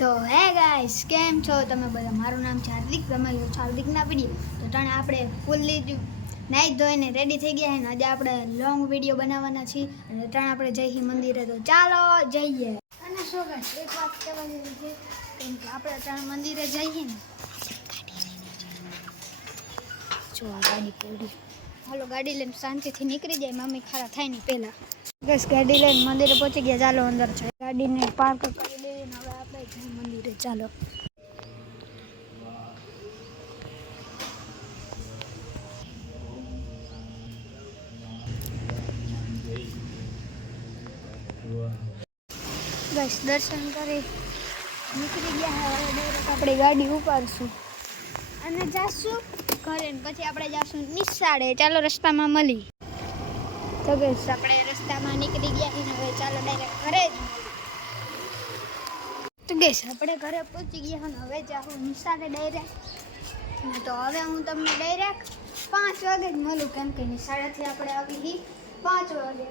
તો હે ગાઈસ, કેમ છો તમે બધા? મારું નામ છે હાર્દિક, તમે જો છો હાર્દિકના વિડીયો. તો તણે આપણે ફૂલ્લી નાઈ ધોઈને રેડી થઈ ગયા છે ને આજે આપણે લોંગ વિડીયો બનાવવાના છીએ અને તણે આપણે જઈએ મંદિરે. તો ચાલો જઈએ. અને શું ગાઈસ, એક વાત કહેવા જેવી છે કેમ કે આપણે તણે મંદિરે જઈએ ને જો આ ગાડી પડી. હાલો ગાડી લઈને શાંતિથી નીકળી જાય, મમ્મી ખારા થાય ને પહેલાં. બસ ગાડી લઈને મંદિરે પહોંચી ગયા. ચાલો અંદર છે, ગાડીને પાર્ક કરી દઈને હવે આપણે જઈએ મંદિરે. ચાલો બસ દર્શન કરી નીકળી ગયા. હવે ડાયરેક્ટ આપણે ગાડી ઉપાડશું અને જાશું ઘરે ને પછી આપણે જાશું નિશાળે. ચાલો રસ્તામાં મળી. તો બસ આપણે રસ્તામાં નીકળી ગયા છીએ હવે ચાલો ડાયરેક્ટ ઘરે જ મળીએ. તો ગેસ આપણે ઘરે પહોંચી ગયા ને હવે જાઉં નિશાળે ડાયરેક્ટ. તો હવે હું તમને ડાયરેક્ટ 5 વાગે જ મળું કેમ કે નિશાળેથી આપણે આવી 5 વાગે.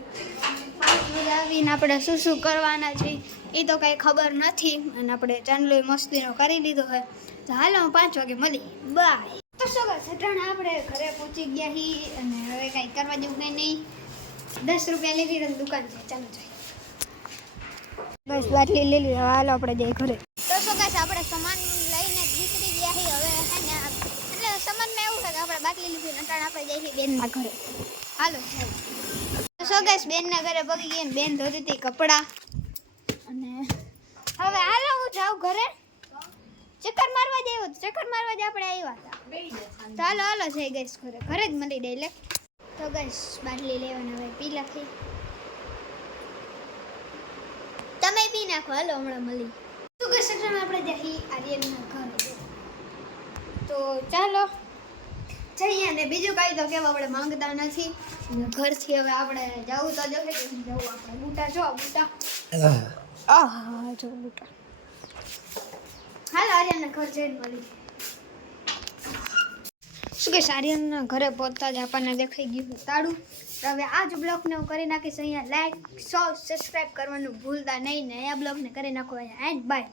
5 વાગે આવીને આપણે શું કરવાના છે એ તો કાંઈ ખબર નથી અને આપણે ચાંદલો મસ્તીનો કરી લીધો હોય. તો હાલો 5 વાગે મળી. બાય. તો શું કહે સટાણે આપણે ઘરે પહોંચી ગયા છીએ અને હવે કાંઈ કરવા જેવું કંઈ નહીં. 10 રૂપિયા લીધી તો દુકાન છે. ચાલો જાય. બસ બાટલી લઈ લીધી. હાલો આપણે જઈએ ઘરે. તો શું કહે આપણે સામાન લઈને નીકળી ગયા છીએ હવે હે ને. એટલે સામાનમાં એવું છે કે આપણે બાટલી લીધી નટાણ આપણે જઈએ છીએ બેનના ઘરે. હાલો તો શું કહે બેનના ઘરે પગી ગઈ ને બેન ધોતી હતી કપડાં અને હવે હાલો હું જાઉં ઘરે. ચક્કર મારવા જ આવ્યો. ચક્કર મારવા જ આપણે આવ્યા હતા. તો હાલો હાલો જઈ ગઈશ ઘરે જ મળી દઈ લે. તો ગઈશ બાટલી લેવાને હવે પી નાખી. તમે પી નાખો. હાલો હમણાં મળી. તો ગઈશ આપણે જઈ આર્યનના ઘરે. તો ચાલો જઈએ ને બીજું કાંઈ તો કેવા આપણે માંગતા નથી. ઘરથી હવે આપણે જવું તો જશે કે જવું આપણે બૂટા જો બૂટા આહા જો બૂટા. હાલ આર્યનના ઘર જઈને મળી. શું કે આર્યનના ઘરે પહોંચતા જ આપણને દેખાઈ ગયું તાળું. તો હવે આ જ બ્લોગને હું કરી નાખીશ અહીંયા. લાઈક સબસ્ક્રાઈબ કરવાનું ભૂલતા નહીં ને આ બ્લોગને કરી નાખો અહીંયા. And by.